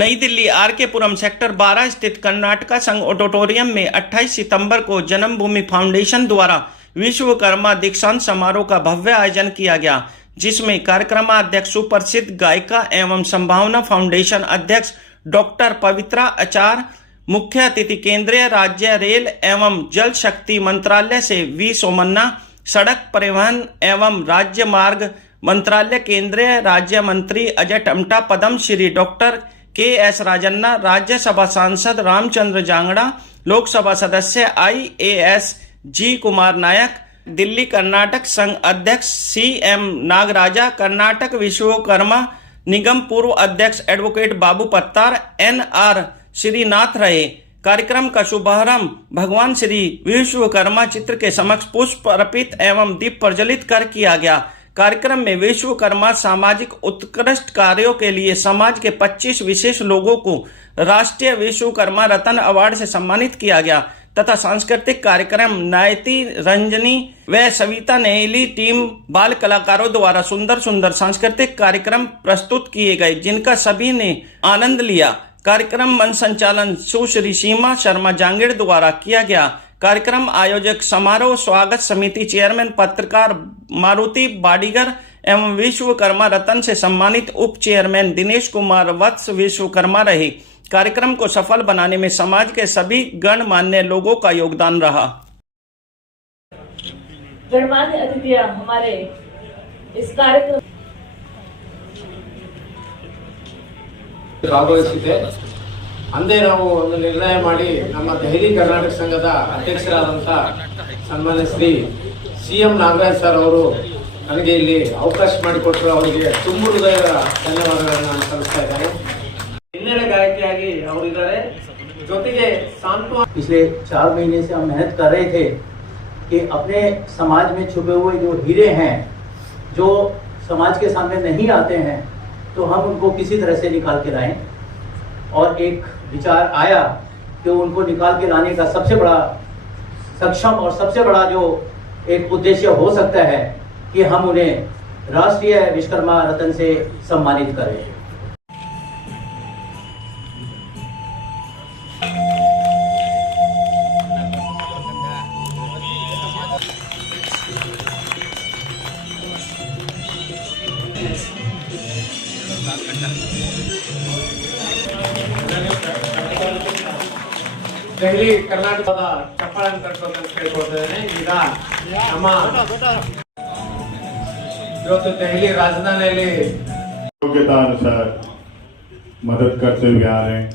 नई दिल्ली आरके पुरम सेक्टर 12 स्थित कर्नाटका संघ ऑडिटोरियम में 28 सितंबर को जन्मभूमि फाउंडेशन द्वारा विश्वकर्मा दीक्षांत समारोह का भव्य आयोजन किया गया, जिसमें कार्यक्रमाध्यक्ष सुप्रसिद्ध गायिका एवं संभावना फाउंडेशन अध्यक्ष डॉक्टर पवित्रा आचार्य, मुख्य अतिथि केंद्रीय राज्य रेल एवं जल शक्ति मंत्रालय से वी सोमन्ना, सड़क परिवहन एवं राज्य मार्ग मंत्रालय केंद्रीय राज्य मंत्री अजय टमटा, पद्मश्री डॉक्टर के.एस. राजन्ना, राज्यसभा सांसद रामचंद्र जांगड़ा, लोकसभा सदस्य IAS जी कुमार नायक, दिल्ली कर्नाटक संघ अध्यक्ष CM नागराजा, कर्नाटक विश्वकर्मा निगम पूर्व अध्यक्ष एडवोकेट बाबू पत्तार, NR श्रीनाथ रहे। कार्यक्रम का शुभारंभ भगवान श्री विश्वकर्मा चित्र के समक्ष पुष्प अर्पित एवं दीप प्रज्वलित कर किया गया। कार्यक्रम में विश्वकर्मा सामाजिक उत्कृष्ट कार्यों के लिए समाज के 25 विशेष लोगों को राष्ट्रीय विश्वकर्मा रत्न अवार्ड से सम्मानित किया गया तथा सांस्कृतिक कार्यक्रम नायती रंजनी व सविता नेहली टीम बाल कलाकारों द्वारा सुंदर सुंदर सांस्कृतिक कार्यक्रम प्रस्तुत किए गए, जिनका सभी ने आनंद लिया। कार्यक्रम मंच संचालन सुश्री सीमा शर्मा जांगीड़ द्वारा किया गया। कार्यक्रम आयोजक समारोह स्वागत समिति चेयरमैन पत्रकार मारुति बाडीगर एवं विश्वकर्मा रत्न से सम्मानित उप चेयरमैन दिनेश कुमार वत्स विश्वकर्मा रहे। कार्यक्रम को सफल बनाने में समाज के सभी गणमान्य लोगों का योगदान रहा। गणमान्य अतिथियां हमारे इस कार्यक्रम ಭಾಗವಹಿಸಿದೆ। ಅಂದೇ ನಾವು ಒಂದು ನಿರ್ಣಯ ಮಾಡಿ ನಮ್ಮ ದೆಹಲಿ ಕರ್ನಾಟಕ ಸಂಘದ ಅಧ್ಯಕ್ಷರಾದಂಥ ಸನ್ಮಾನ್ಯ ಶ್ರೀ CM ನಾಗರಾಜ್ ಸರ್ ಅವರು ನನಗೆ ಇಲ್ಲಿ ಅವಕಾಶ ಮಾಡಿಕೊಟ್ಟರು, ಅವರಿಗೆ ತುಂಬ ಹೃದಯದ ಧನ್ಯವಾದಗಳನ್ನು ನಾನು ಸಲ್ಲಿಸ್ತಾ ಇದ್ದೇನೆ। ಹಿನ್ನೆಲೆ ಗಾಯಕಿಯಾಗಿ ಅವರಿದ್ದಾರೆ, ಜೊತೆಗೆ सांत्वना। पिछले 4 महीने से हम मेहनत कर रहे थे कि अपने समाज में छुपे हुए जो हीरे हैं, जो समाज के सामने नहीं आते हैं, तो हम उनको किसी तरह से निकाल के लाएं। और एक विचार आया कि उनको निकाल के लाने का सबसे बड़ा सक्षम और सबसे बड़ा जो एक उद्देश्य हो सकता है कि हम उन्हें राष्ट्रीय विश्वकर्मा रत्न से सम्मानित करें। ದೆಹಲಿ ಕರ್ನಾಟಕದ ಚಪ್ಪಾಳೆ ತಟ್ಟುವಂತ ಕೇಳ್ಕೊಳ್ತಿದ್ದೇನೆ। ಈಗ ನಮ್ಮ ಇವತ್ತು ದೆಹಲಿ ರಾಜಧಾನಿಯಲ್ಲಿ योग्यता अनुसार मदद करते हुए आ रहे हैं।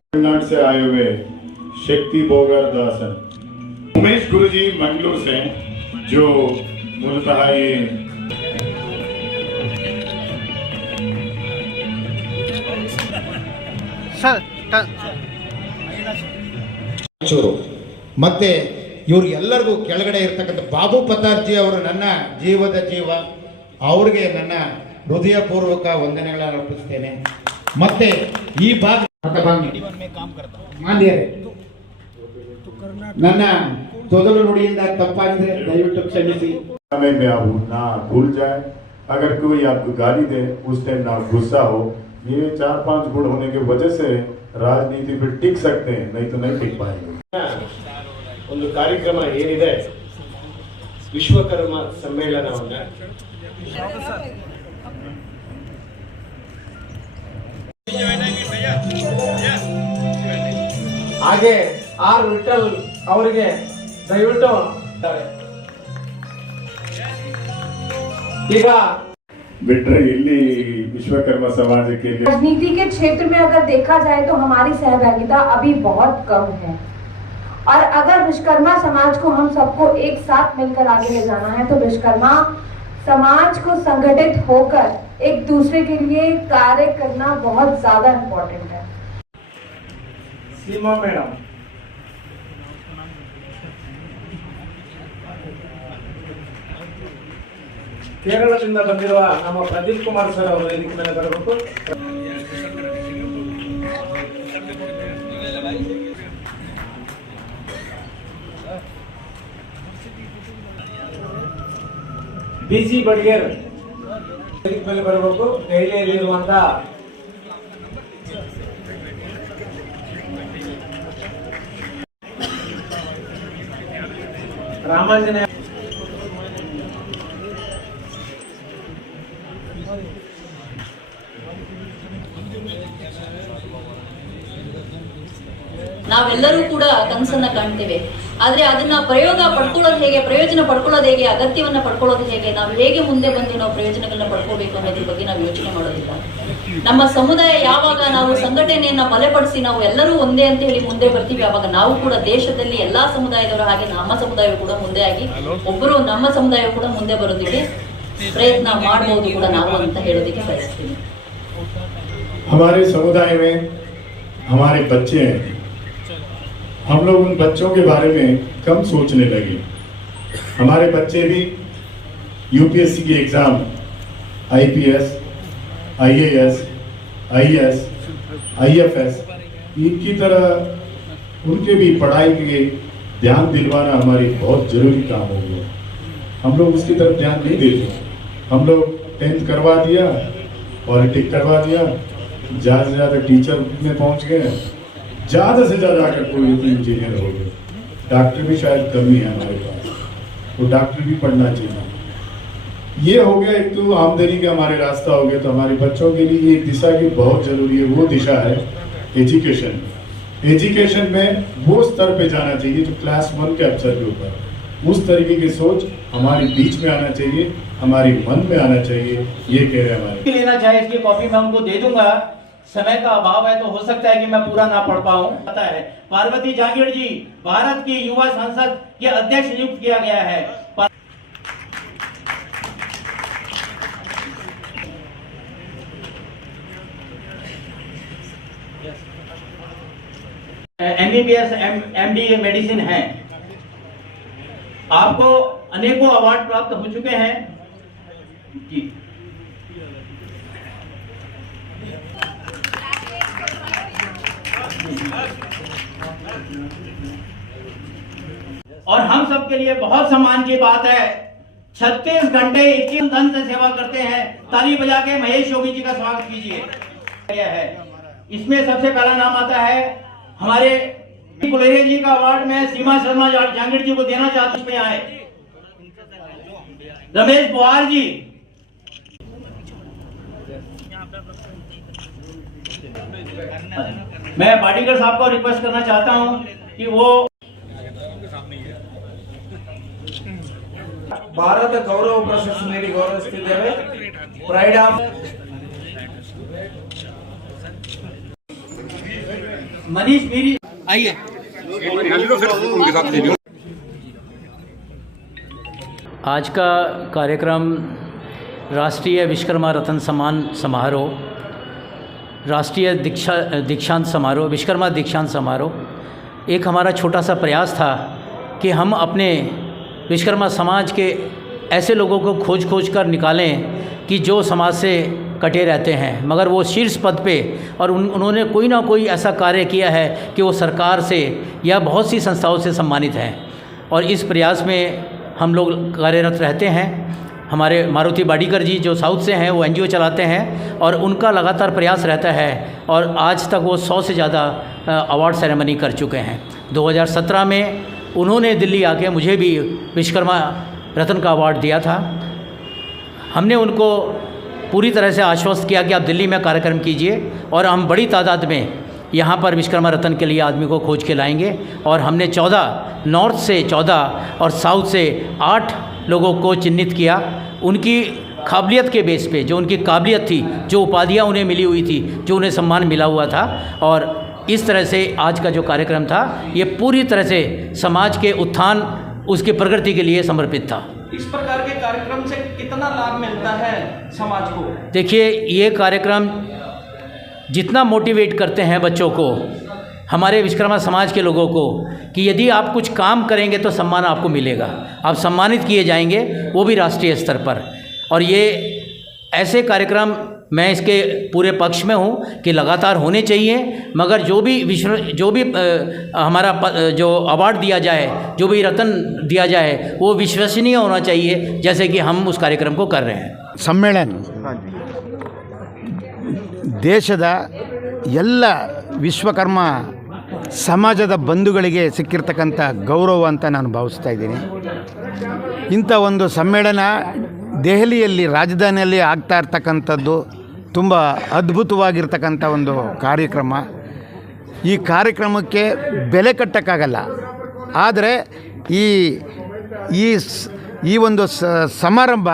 तमिलनाडु से आए हुए शक्ति बोगर दासन, उमेश गुरुजी मंगलूर से, जो मूलतः ये ಮತ್ತೆ ಇವರು ಎಲ್ಲರಿಗೂ ಕೆಳಗಡೆ ಇರ್ತಕ್ಕಂಥ ಬಾಬು ಪತ್ತಾರ್ಜಿ ಅವರು ನನ್ನ ಜೀವದ ಜೀವ, ಅವರಿಗೆ ನನ್ನ ಹೃದಯಪೂರ್ವಕ ವಂದನೆಗಳನ್ನು ಅರ್ಪಿಸ್ತೇನೆ। ಮತ್ತೆ ಈ ಭಾಗ ಮಾನ್ಯರೇ, ನನ್ನ ತೊದಲು ನುಡಿಯಿಂದ ತಪ್ಪಾಗಿದ್ರೆ ದಯವಿಟ್ಟು ಕ್ಷಮಿಸಿ। समय में आप ना भूल जाए, अगर कोई आपको गाली दे उस टाइम ना गुस्सा हो। ये 4-5 गुण होने की वजह से राजनीति पे टिक सकते हैं, नहीं तो नहीं टिक पाएंगे। ಒಂದು ಕಾರ್ಯಕ್ರಮ ಏನಿದೆ ವಿಶ್ವಕರ್ಮ ಸಮ್ಮೇಳನವನ್ನ ಹಾಗೆ R ವಿಠಲ್ ಅವರಿಗೆ ದಯವಿಟ್ಟು ಈಗ बिट्रे इल्ली विश्वकर्मा समाज के लिए राजनीति के क्षेत्र में अगर देखा जाए तो हमारी सहभागिता अभी बहुत कम है, और अगर विश्वकर्मा समाज को हम सबको एक साथ मिलकर आगे ले जाना है तो विश्वकर्मा समाज को संगठित होकर एक दूसरे के लिए कार्य करना बहुत ज्यादा इम्पोर्टेंट है। सीमा मैडम, ಕೇರಳದಿಂದ ಬಂದಿರುವ ನಮ್ಮ ಪ್ರದೀಪ್ ಕುಮಾರ್ ಸರ್ ಅವರು ಇದಕ್ಕೆ ಮೇಲೆ ಬರಬೇಕು। BG बड़गेर ಮೇಲೆ ಬರಬೇಕು. ದೆಹಲಿಯಲ್ಲಿರುವಂತ ರಾಮಾಂಜನೇಯ ನಾವೆಲ್ಲರೂ ಕೂಡ ಕನಸನ್ನ ಕಾಣ್ತೇವೆ. ಆದ್ರೆ ಅದನ್ನ ಪ್ರಯೋಗ ಪಡ್ಕೊಳ್ಳೋದು ಹೇಗೆ, ಪ್ರಯೋಜನ ಪಡ್ಕೊಳ್ಳೋದು ಹೇಗೆ, ಅಗತ್ಯವನ್ನ ಪಡ್ಕೊಳ್ಳೋದು ಹೇಗೆ, ನಾವು ಹೇಗೆ ಮುಂದೆ ಬಂದು ನಾವು ಪ್ರಯೋಜನಗಳನ್ನ ಪಡ್ಕೋಬೇಕು ಅನ್ನೋದ್ರ ಬಗ್ಗೆ ನಾವು ಯೋಚನೆ ಮಾಡೋದಿಲ್ಲ. ನಮ್ಮ ಸಮುದಾಯ ಯಾವಾಗ ನಾವು ಸಂಘಟನೆಯನ್ನ ಬಲಪಡಿಸಿ ನಾವು ಎಲ್ಲರೂ ಒಂದೇ ಅಂತ ಹೇಳಿ ಮುಂದೆ ಬರ್ತೀವಿ, ಆವಾಗ ನಾವು ಕೂಡ ದೇಶದಲ್ಲಿ ಎಲ್ಲಾ ಸಮುದಾಯದವರು ಹಾಗೆ ನಮ್ಮ ಸಮುದಾಯವು ಕೂಡ ಮುಂದೆ ಆಗಿ ಒಬ್ಬರು ನಮ್ಮ ಸಮುದಾಯ ಕೂಡ ಮುಂದೆ ಬರೋದಕ್ಕೆ ಪ್ರಯತ್ನ ಮಾಡಬಹುದು ಕೂಡ ನಾವು ಅಂತ ಹೇಳೋದಕ್ಕೆ ಬಯಸ್ತೀನಿ. हमारे समुदाय में हमारे बच्चे हैं, हम लोग उन बच्चों के बारे में कम सोचने लगे. हमारे बच्चे भी यूपीएससी की exam, IPS, IAS, IAS, IFS इनकी तरह उनके भी पढ़ाई के ध्यान दिलवाना हमारी बहुत जरूरी काम हो गया. हम लोग उसकी तरफ ध्यान नहीं देते. हम लोग 10th करवा दिया, पॉलिटिक करवा दिया, ज़्यादा से ज़्यादा टीचर में पहुंच गए, ज़्यादा से ज़्यादा आकर कोई इंजीनियर हो गए. डॉक्टर भी शायद कम ही है हमारे पास, तो डॉक्टर भी पढ़ना चाहिए. ये हो गया एक तो आमदनी का हमारे रास्ता हो गया. तो हमारे बच्चों के लिए एक दिशा की बहुत जरूरी है, वो दिशा है एजुकेशन. एजुकेशन में वो स्तर पे जाना चाहिए जो क्लास 1 के अफसर के ऊपर. उस तरीके की सोच हमारे बीच में आना चाहिए, हमारे मन में आना चाहिए. ये कह रहे हैं हमारे लेना चाहे इसकी कॉपी मैं उनको दे दूंगा. समय का अभाव है तो हो सकता है कि मैं पूरा ना पढ़ पाऊं. पता है पार्वती जांगीड़ जी भारत की युवा संसद के अध्यक्ष नियुक्त किया गया है. MBBS MD मेडिसिन है. आपको अनेकों अवार्ड प्राप्त हो चुके हैं जी. और हम सब के लिए बहुत सम्मान की बात है 36 घंटे 21 धन से सेवा करते हैं. ताली बजा के महेश योगी जी का स्वागत कीजिए. है इसमें सबसे पहला नाम आता है हमारे कुलेरिया जी का अवार्ड में सीमा शर्मा जांगीड़ जी को देना चाहते उसमें आए. रमेश बुहार जी, मैं पाटीकर साहब को रिक्वेस्ट करना चाहता हूं कि वो ಭಾರತ ಗೌರವ ಪ್ರಶಸ್ತಿ ನೀಡಿ ಗೌರವಿಸುತ್ತಿದ್ದೇವೆ. ಪ್ರೈಡ್ ಆಫ್ मनीष मीरी आइए. आज का कार्यक्रम राष्ट्रीय विश्वकर्मा रत्न सम्मान समारोह, राष्ट्रीय दीक्षांत समारोह, विश्वकर्मा दीक्षांत समारोह एक हमारा छोटा सा प्रयास था कि हम अपने विश्वकर्मा समाज के ऐसे लोगों को खोज कर निकालें कि जो समाज से कटे रहते हैं मगर वो शीर्ष पद पे और उन्होंने कोई ना कोई ऐसा कार्य किया है कि वो सरकार से या बहुत सी संस्थाओं से सम्मानित हैं. और इस प्रयास में हम लोग कार्यरत रहते हैं. हमारे मारुति बाडीकर जी जो साउथ से हैं वो NGO चलाते हैं और उनका लगातार प्रयास रहता है और आज तक वो 100 से ज़्यादा अवार्ड सेरेमनी कर चुके हैं. 2017 में उन्होंने दिल्ली आके मुझे भी विश्वकर्मा रत्न का अवार्ड दिया था. हमने उनको पूरी तरह से आश्वस्त किया कि आप दिल्ली में कार्यक्रम कीजिए और हम बड़ी तादाद में यहाँ पर विश्वकर्मा रत्न के लिए आदमी को खोज के लाएंगे. और हमने 14 नॉर्थ से 14 और साउथ से 8 लोगों को चिन्हित किया. उनकी काबिलियत के बेस पे जो उनकी काबिलियत थी, जो उपाधियाँ उन्हें मिली हुई थी, जो उन्हें सम्मान मिला हुआ था. और इस तरह से आज का जो कार्यक्रम था ये पूरी तरह से समाज के उत्थान, उसकी प्रगति के लिए समर्पित था. इस प्रकार के कार्यक्रम से कितना लाभ मिलता है समाज को? देखिए ये कार्यक्रम जितना मोटिवेट करते हैं बच्चों को, हमारे विश्वकर्मा समाज के लोगों को, कि यदि आप कुछ काम करेंगे तो सम्मान आपको मिलेगा, आप सम्मानित किए जाएंगे, वो भी राष्ट्रीय स्तर पर. और ये ऐसे कार्यक्रम मैं इसके पूरे पक्ष में हूँ कि लगातार होने चाहिए, मगर जो भी हमारा जो अवार्ड दिया जाए, जो भी रत्न दिया जाए, वो विश्वसनीय होना चाहिए, जैसे कि हम उस कार्यक्रम को कर रहे हैं। ಸಮ್ಮೇಳನ ದೇಶದ ಎಲ್ಲ ವಿಶ್ವಕರ್ಮ ಸಮಾಜದ ಬಂಧುಗಳಿಗೆ ಸಿಕ್ಕಿರ್ತಕ್ಕಂಥ ಗೌರವ ಅಂತ ನಾನು ಭಾವಿಸ್ತಾ ಇದ್ದೀನಿ. ಇಂಥ ಒಂದು ಸಮ್ಮೇಳನ ದೆಹಲಿಯಲ್ಲಿ ರಾಜಧಾನಿಯಲ್ಲಿ ಆಗ್ತಾ ಇರ್ತಕ್ಕಂಥದ್ದು ತುಂಬ ಅದ್ಭುತವಾಗಿರ್ತಕ್ಕಂಥ ಒಂದು ಕಾರ್ಯಕ್ರಮ. ಈ ಕಾರ್ಯಕ್ರಮಕ್ಕೆ ಬೆಲೆ ಕಟ್ಟಕ್ಕಾಗಲ್ಲ, ಆದರೆ ಈ ಒಂದು ಸಮಾರಂಭ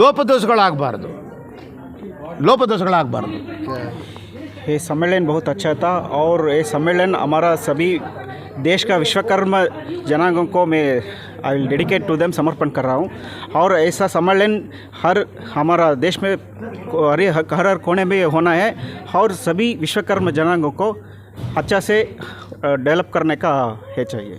ಲೋಪದೋಷಗಳಾಗಬಾರ್ದು. ये सम्मेलन बहुत अच्छा था और ये सम्मेलन हमारा सभी देश का विश्वकर्मा जनांगों को मैं I will dedicate to them समर्पण कर रहा हूँ. और ऐसा सम्मेलन हमारा देश में हर कोने में होना है और सभी विश्वकर्मा जनांगों को अच्छा से डेवलप करने का है चाहिए.